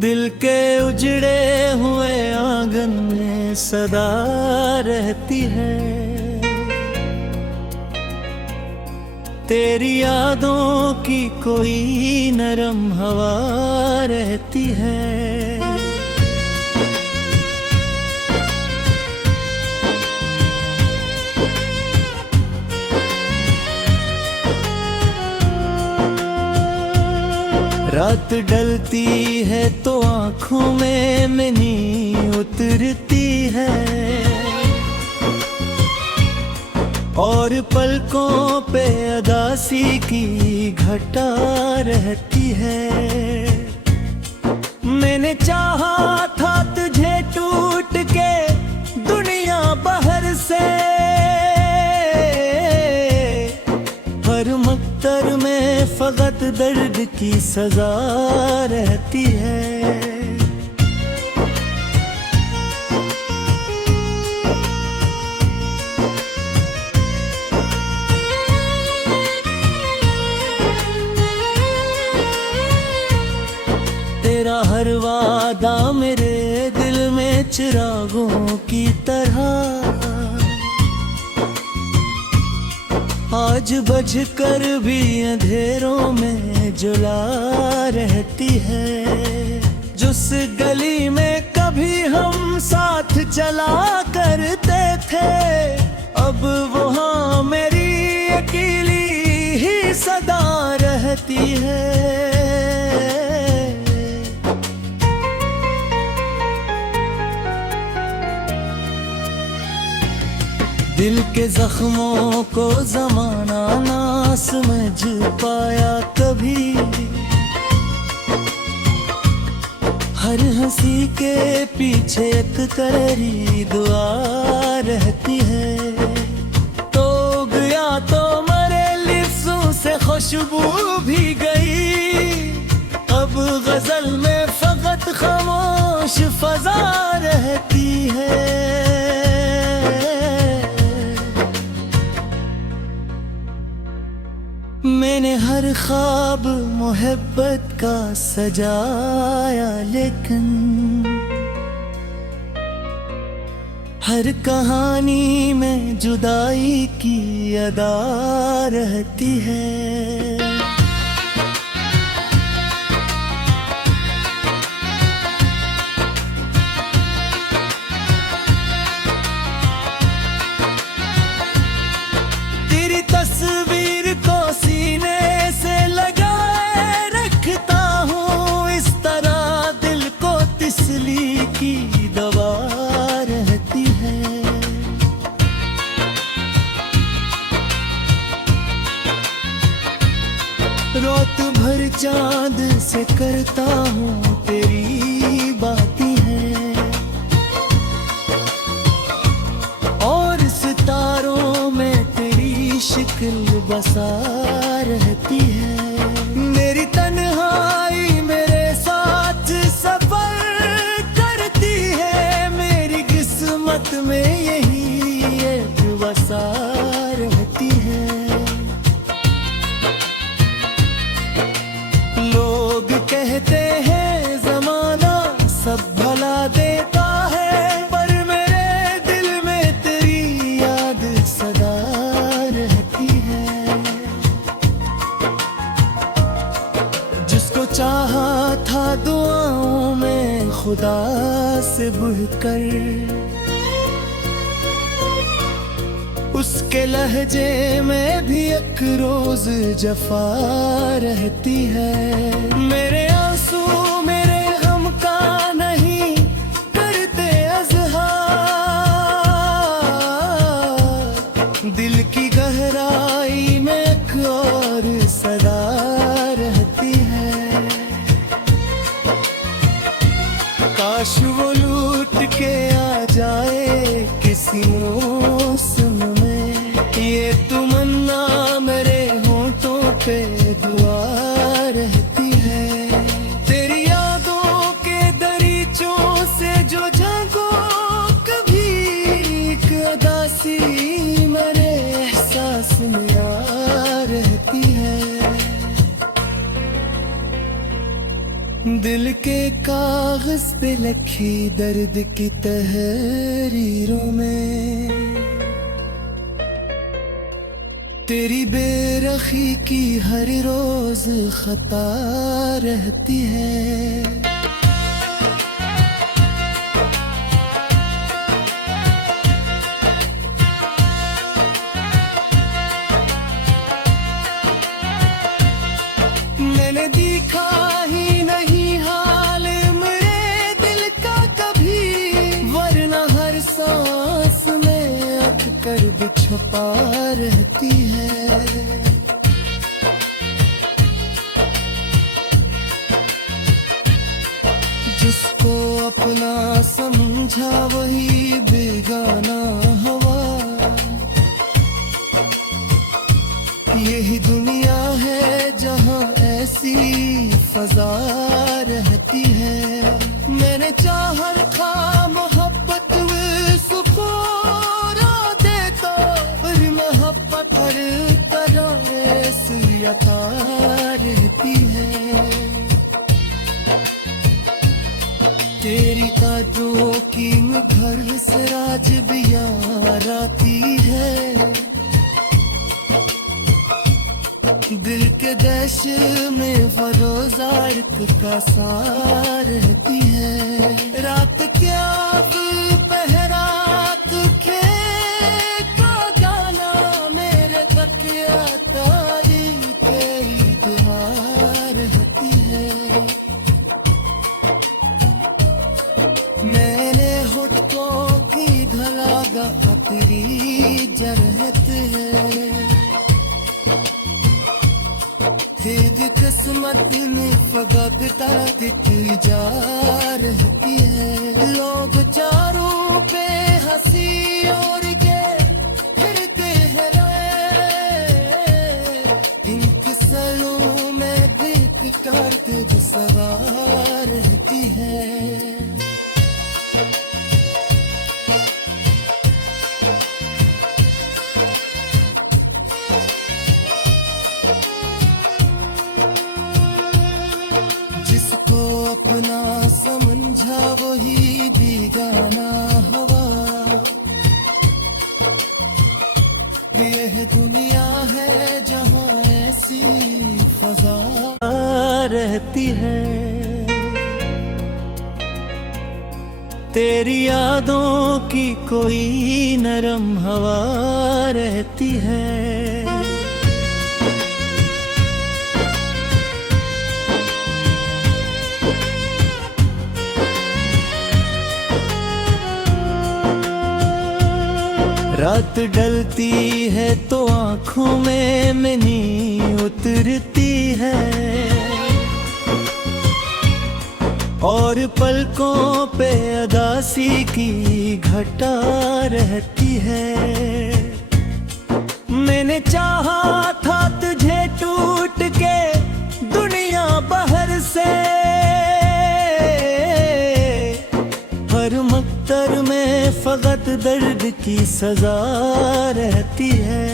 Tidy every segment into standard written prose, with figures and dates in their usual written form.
दिल के उजड़े हुए आंगन में सदा रहती है, तेरी यादों की कोई नरम हवा रहती है। रात ढलती है तो आँखों में नींद उतरती है, और पलकों पे उदासी की घटा रहती है। मैंने चाहा था तुझे टूट के दुनिया बाहर से, हर मकतर में फकत दर्द की सजा रहती है। तेरा हर वादा मेरे दिल में चिरागों की तरह आज बजकर भी अंधेरों में जला रहती है। जिस गली में कभी हम साथ चला करते थे, अब वहाँ मेरी अकेली ही सदा रहती है। दिल के जख्मों को ज़माना ना समझ पाया कभी, हर हंसी के पीछे एक कररी दुआ रहती है। तो गया तो मरे लिफ्ज़ों से खुशबू भी गई, अब गजल में फकत खामोश फजा रहती है। मैंने हर ख्वाब मोहब्बत का सजाया, लेकिन हर कहानी में जुदाई की अदा रहती है। तेरी तस्वीर को सीने से लगाए रखता हूँ, इस तरह दिल को तिसली की दवा रहती है। रात भर चांद से करता हूँ तेरी बातें हैं, और सितारों में तेरी शिक्ल बसा रहती है। मेरी तन्हाई मेरे साथ सफर करती है, मेरी किस्मत में यही एक वसा रहती है। लोग कहते हैं ज़माना सब भला देता है, पर मेरे दिल में तेरी याद सदा रहती है। जिसको चाहा था दुआओं में खुदा से बढ़कर, उसके लहजे में भी एक रोज जफा रहती है। मेरे आंसू मेरे गम का नहीं करते अज़हार, दिल की गहराई में एक और सदा रहती है। काश वो लूट के आ जाए किसी मौसम में, ये तमन्ना मेरे होंठों पे दुआ रहती दिल के कागज पे लिखी दर्द की तहरीरों में तेरी बेरखी की हर रोज खता रहती है। मैंने देखा ही नहीं हाल मेरे दिल का कभी, वरना हर सांस में अटकर भी छुपा रहती है। जिसको अपना समझा वही बेगाना हवा, यही दुनिया है जहाँ ऐसी फजा रहती है। मैंने चाहत खा मोहब्बत में सुकून दे तो, पर मोहब्बत हर तरह से अता रहती है। तेरी ताजों की घर से राज भी यार आती है। दिल के देश में फरोजार का सार रहती है। रात क्या पहरात के का जाना मेरे तकिया तारी के दीवार रहती है। मैंने होठों की धलागा तेरी जरहत है। तेरी किस्मत में फकत दिख जा रहती है। लोग चारों पे हंसी और के फिरते हैं इनके सरों में देख कर सवार रहती है। जिसको अपना समझा वही बेगाना हवा, यह दुनिया है जहाँ ऐसी फजा रहती है। तेरी यादों की कोई नरम हवा रहती है। रात ढलती है तो आँखों में नींद उतरती है, और पलकों पे अदासी की घटा रहती है। मैंने चाहा था तुझे टूट के दुनिया बाहर से, हर मक्तर में फकत दर्द की सजा रहती है।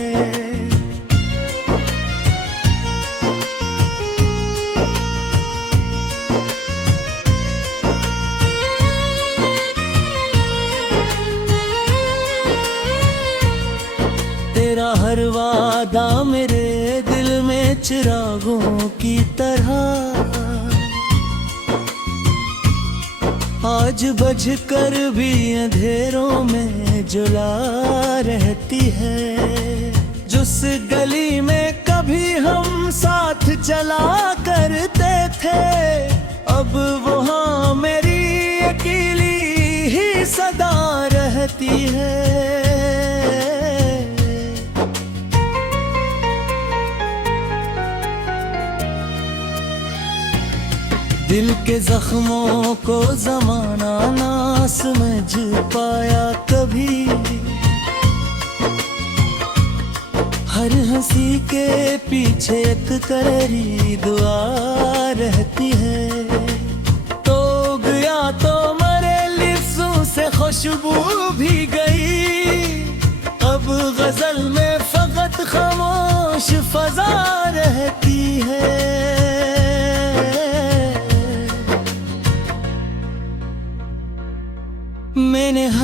तेरा हर वादा मेरे दिल में चिरागों की तरह आज बजकर भी अंधेरों में जला रहती है। जिस गली में कभी हम साथ चला करते थे, अब वहाँ मेरी अकेली ही सदा रहती है। दिल के जख्मों को ज़माना ना समझ पाया कभी, हर हंसी के पीछे एक कररी दुआ रहती है। तो गया तो मरे लिफ्ज़ों से खुशबू भी गई, अब गजल में फकत खामोश फजा रहती है।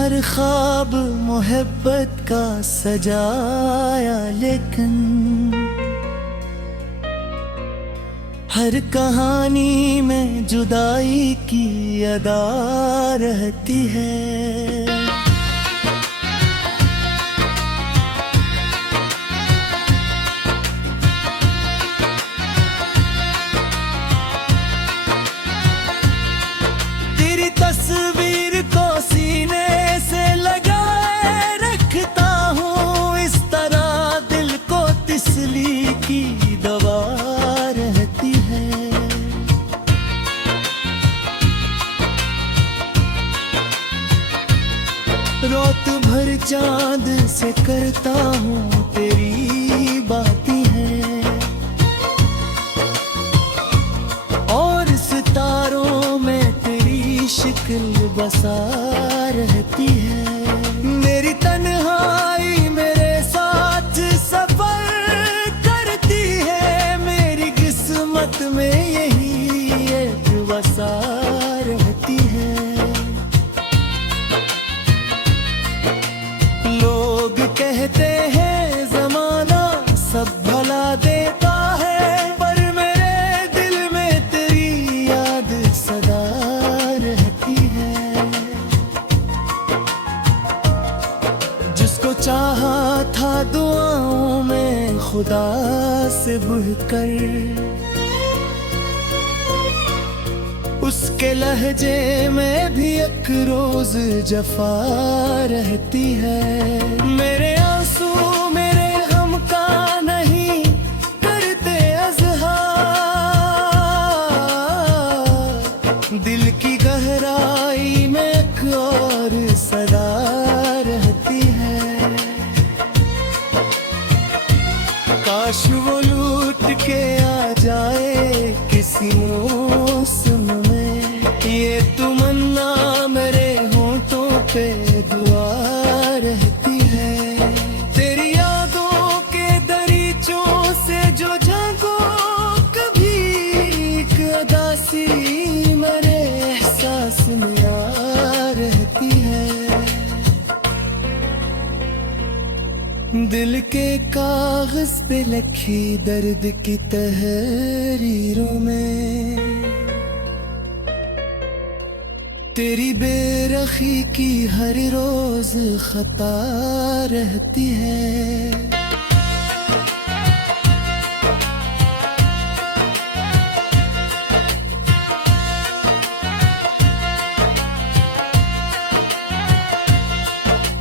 हर ख्वाब मोहब्बत का सजाया, लेकिन हर कहानी में जुदाई की अदा रहती है। तेरी तस्वीर को सीने से लगाए रखता हूँ, इस तरह दिल को तिसली की दवा रहती है। रात भर चांद से करता हूँ तेरी बातें हैं, और सितारों में तेरी शिक्ल बसा रहती है। मेरी तन्हाई मेरे साथ सफर करती है, मेरी किस्मत में यही एक वसा रहती है। लोग कहते हैं ज़माना सब भला देता है, पर मेरे दिल में तेरी याद सदा रहती है। जिसको चाहा था दुआओं में खुदा से बढ़कर, उसके लहजे में भी एक रोज जफा रहती है। मेरे आंसू मेरे गम का नहीं करते अज़हार, दिल की गहराई में एक और सदा रहती है। काश वो लूट के आ जाए किसी मौसम में, ये तमन्ना मेरे होंठों पे दुआ रहती है। तेरी यादों के दरीचों से जो झांको कभी, एक अदासी मेरे एहसास में आ रहती है। दिल के कागज पे लिखी दर्द की तहरीरों में, तेरी बेरखी की हर रोज खता रहती है।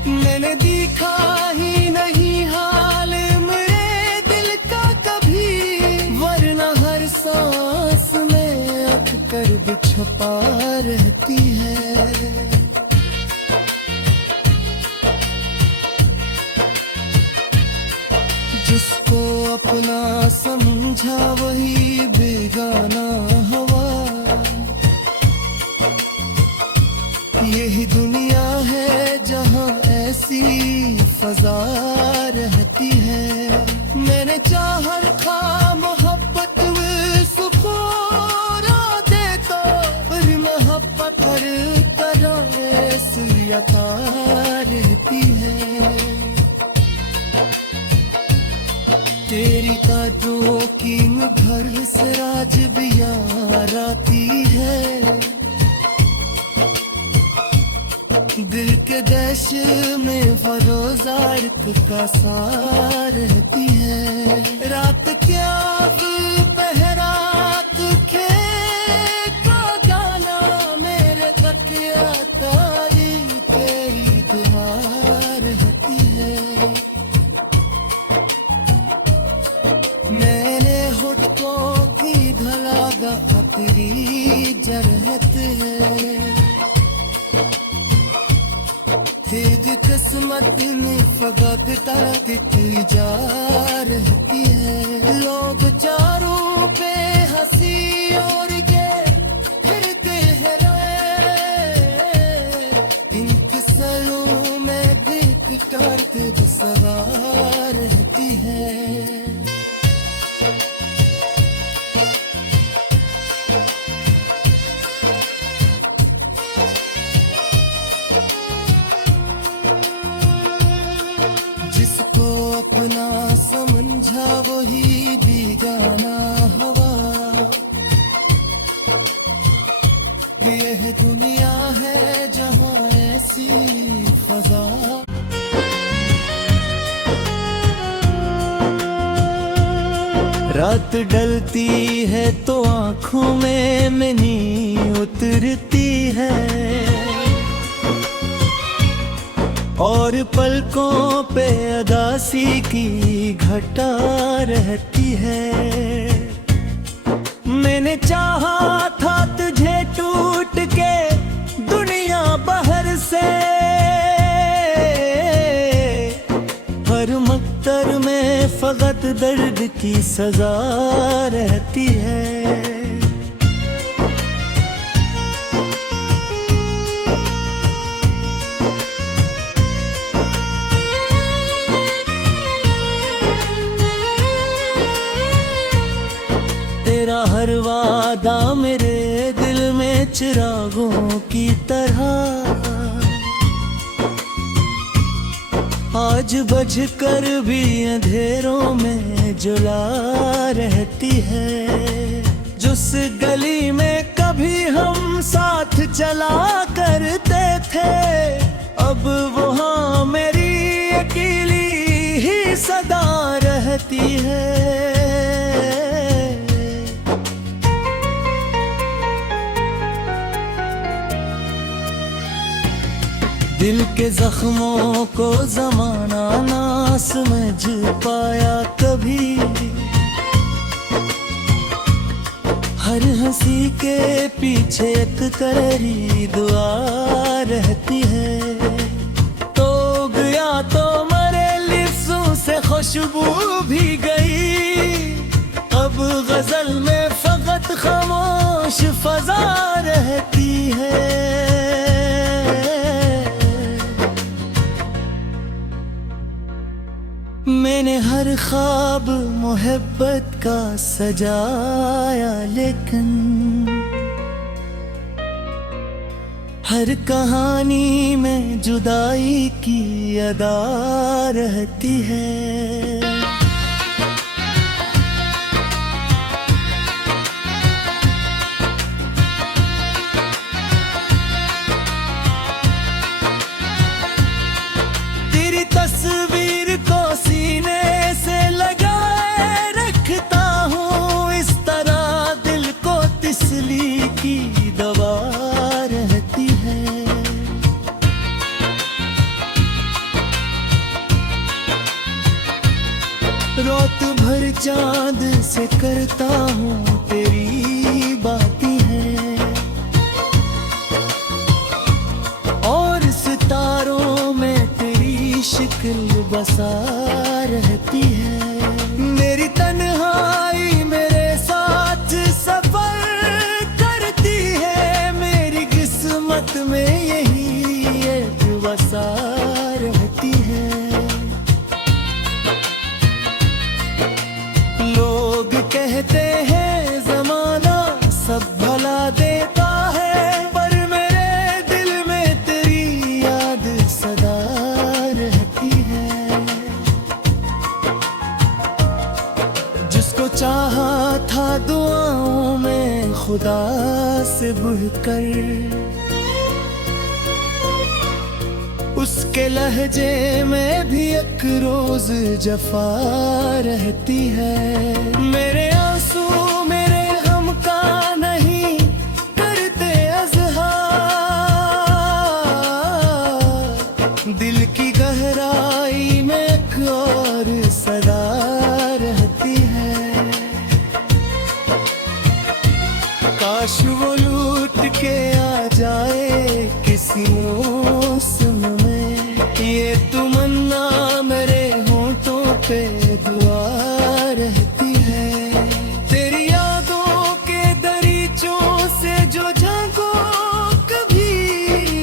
मैंने देखा ही नहीं हाल मेरे दिल का कभी, वरना हर सांस में अट कर भी छुपा रहती है। जिसको अपना समझा वही बेगाना हवा, यही दुनिया है जहाँ ऐसी फजा रहती है। मैंने चाह रखा मोहब्बत सुकून दे तो, पर मोहब्बत हर तरह ऐसी अता रहती है। तेरी कांटों की घर से राज भी यार आती है, दिल के देश में फरोजार का सार रहती है। रात क्या पहरा के का गाना मेरे तकिया ताई तेरी दुआ रहती है। मैंने होठों की धलागा तेरी जरहत है, तेरी किस्मत में फकत तड़कती जा रहती है। लोग चारों पे हंसी और के फिरते हैं इन किस्सों में भी करते सवार रहती है। कि यह दुनिया है जहाँ ऐसी फजा। रात डलती है तो आँखों में मनी उतरती है और पलकों पे अदासी की घटा रहती है। मैंने चाहा था तुझे टूट के दुनिया बहर से, हर मकतर में फकत दर्द की सजा रहती है। तेरा हर वादा मेरे दिल में चिरागों की तरह आज बजकर भी अंधेरों में जला रहती है। जिस गली में कभी हम साथ चला करते थे, अब वहाँ मेरी अकेली ही सदा रहती है। दिल के जख्मों को ज़माना ना समझ पाया कभी, हर हंसी के पीछे एक कररी दुआ रहती है। तो गया तो मरे लिफ्ज़ों से खुशबू भी गई, अब गजल में फकत खामोश फजा रहती है। मैंने हर ख्वाब मोहब्बत का सजाया, लेकिन हर कहानी में जुदाई की अदा रहती है। तेरी तस्वीर को सीने से लगाए रखता हूँ, इस तरह दिल को तिसली की दवा रहती है। रात भर चांद से करता हूँ तेरी बातें हैं, और सितारों में तेरी शिक्ल बसा रहती है। मेरी तन्हाई मेरे साथ सफर करती है, मेरी किस्मत में यही एक वसा रहती है। लोग कहते हैं ज़माना सब भला देता है, पर मेरे दिल में तेरी याद सदा रहती है। जिसको चाहा था दुआओं में खुदा से बढ़कर, उसके लहजे में भी एक रोज जफा रहती है। मेरे आंसू मेरे गम का नहीं करते अज़हार, दिल की गहराई में एक और सदा रहती है। काश वो लूट के आ जाए किसी मौसम में, ये तमन्ना मेरे होंठों पे दुआ रहती है। तेरी यादों के दरीचों से जो झांको कभी,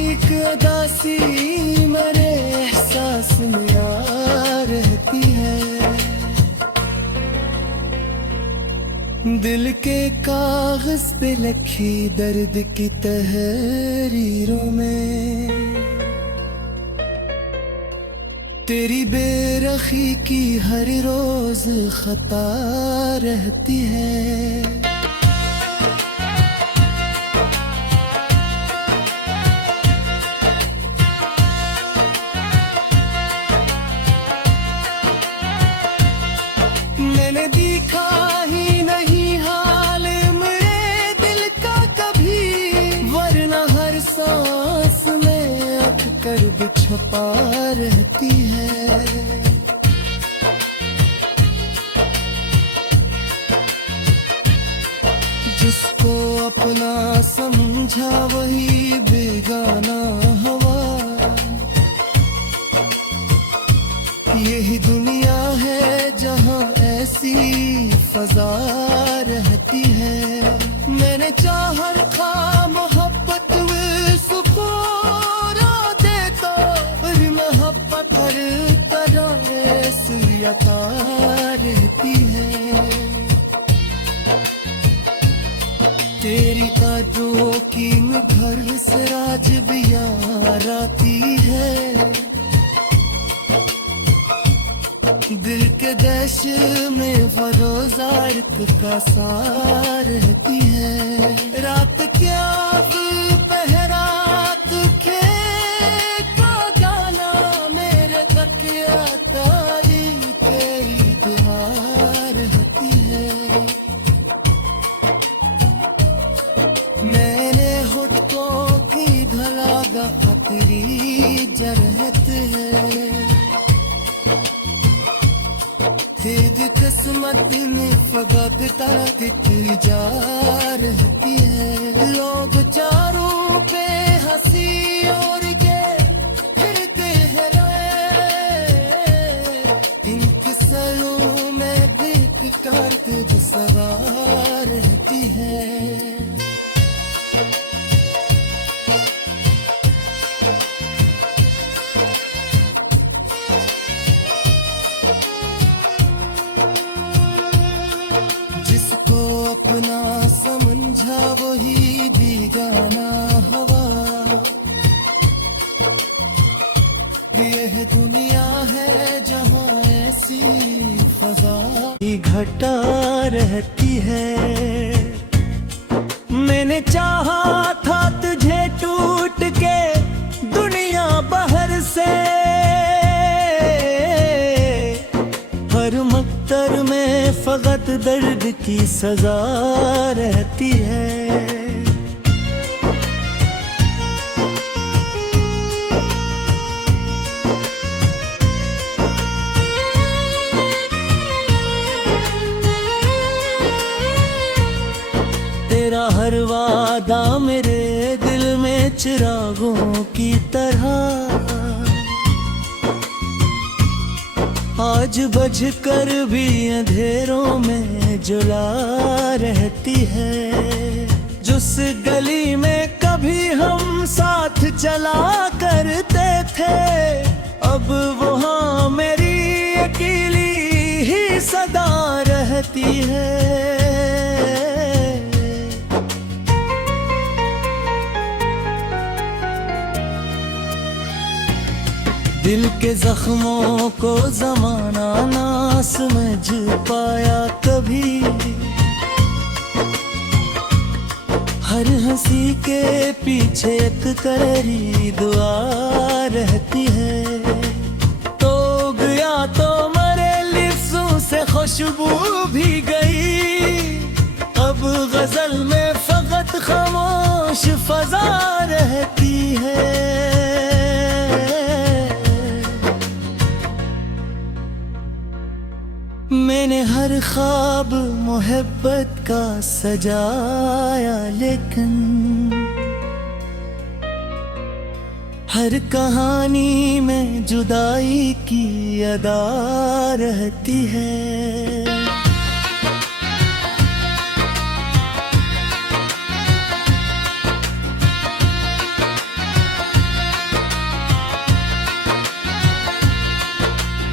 एक अदासी मेरे एहसास में आ रहती है। दिल के कागज पे लिखी दर्द की तहरीरों में, तेरी बेरखी की हर रोज खता रहती है। कर भी छुपा रहती है। जिसको अपना समझा वही बेगाना हवा। यही दुनिया है जहाँ ऐसी फजा रहती है। मैंने चाहत खा मोहब्बत में सुकून दे तो फिर मोहब्बत हर तरह ऐसी अता रहती है। तेरी ताजों की घर से राज भी यार आती है। दिल के देश में फरोजार का सार रहती है। रात क्या पहरात खेत का गाना मेरे तकिया तारी तेरी दुआ रहती है। मैंने होठों की धलागा खतरी जरहत है। तेरी किस्मत में फगत तरती जा रहती है। लोग चारों पे हंसी और के फिरते हैं इनके सलों में देख कर तुझ सदा रहती है। जिसको अपना समझा वही बेगाना हवा। यह दुनिया है जहाँ ऐसी फजा की घटा रहती है। मैंने चाहा था तुझे टूट के दुनिया बाहर से। हर मक्तर में फकत दर्द की सजा रहती है। तेरा हर वादा मेरे दिल में चिरागों की तरह आज बज कर भी अंधेरों में जुला रहती है। जिस गली में कभी हम साथ चला करते थे अब वहाँ मेरी अकेली ही सदा रहती है। दिल के जख्मों को जमाना ना समझ पाया कभी। हर हंसी के पीछे एक कररी दुआ रहती है। तो गया तो मरे लिफ्ज़ों से खुशबू भी गई। अब गजल में फकत खामोश फजा रहती है। मैंने हर ख्वाब मोहब्बत का सजाया लेकिन हर कहानी में जुदाई की अदा रहती है।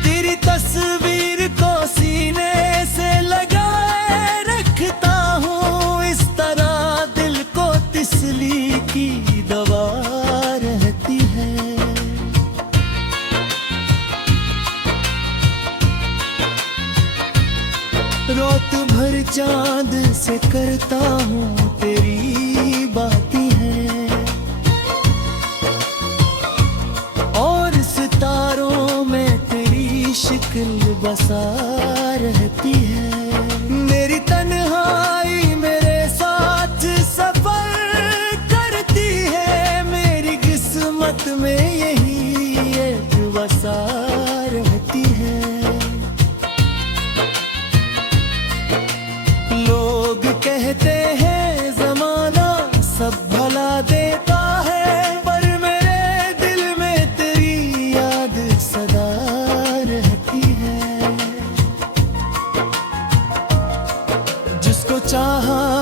तेरी तस्वीर को सीने से लगाए रखता हूँ इस तरह दिल को तिसली की दवा रहती है। रात भर चांद से करता हूँ तेरी बातें हैं और सितारों में तेरी शिक्ल बसा रहती है। मेरी तन्हाई मेरे साथ सफर करती है। मेरी किस्मत में यही चाहा